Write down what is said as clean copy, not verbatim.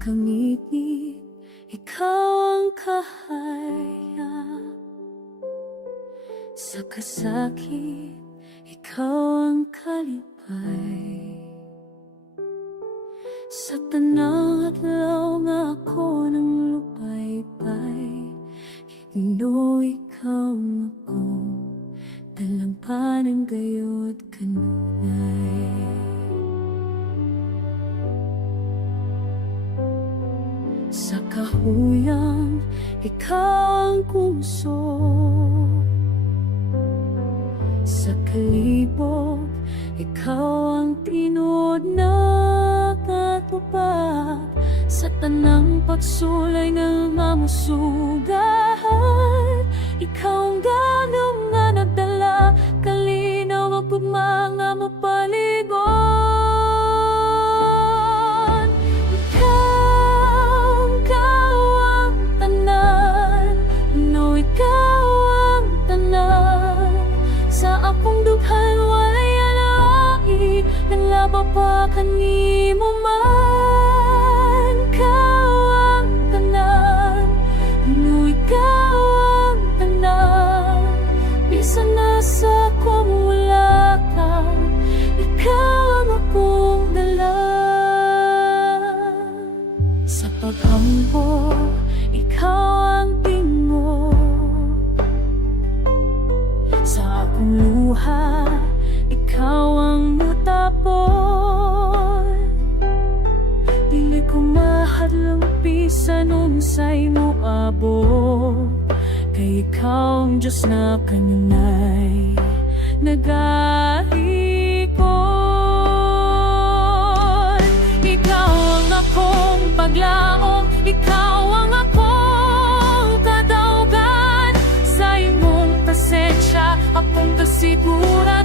kangiti, ikaw ang kahaya. Sa kasakit, ikaw ang kalipay. Sa tanang adlaw nga ako ng lupay-pay, Ginoo ikaw ang akong dalampanan gayud kanunay. Sa kahuyang, ikaw ang kumso. Sa kalibog, ikaw ang tinuod na katupad. Sa tanang pagsulay nga mamusugahan, ikaw ang ganong nga nagdala, kalinaw ang pagmanga mapaligon. Ikaw ang tanan, no ikaw ang tanan. Sa akong dughan walay alai, nalaba pa kanimo man. Ikaw ang tanan, no ikaw ang tanan. Bisan nasa akong wala ka, ikaw ang akong dala. Sa paghambo, ikaw ang tingo. Sa akong luha, ikaw ang mutapon. Dili ko mahadlang pisan unsay mo abot, kay ikaw ang Diyos na kanunay nag-aikon. Ikaw ang akong paglaom, ikaw ang akong kadaugan. Sa imong pasensya, akong kasigura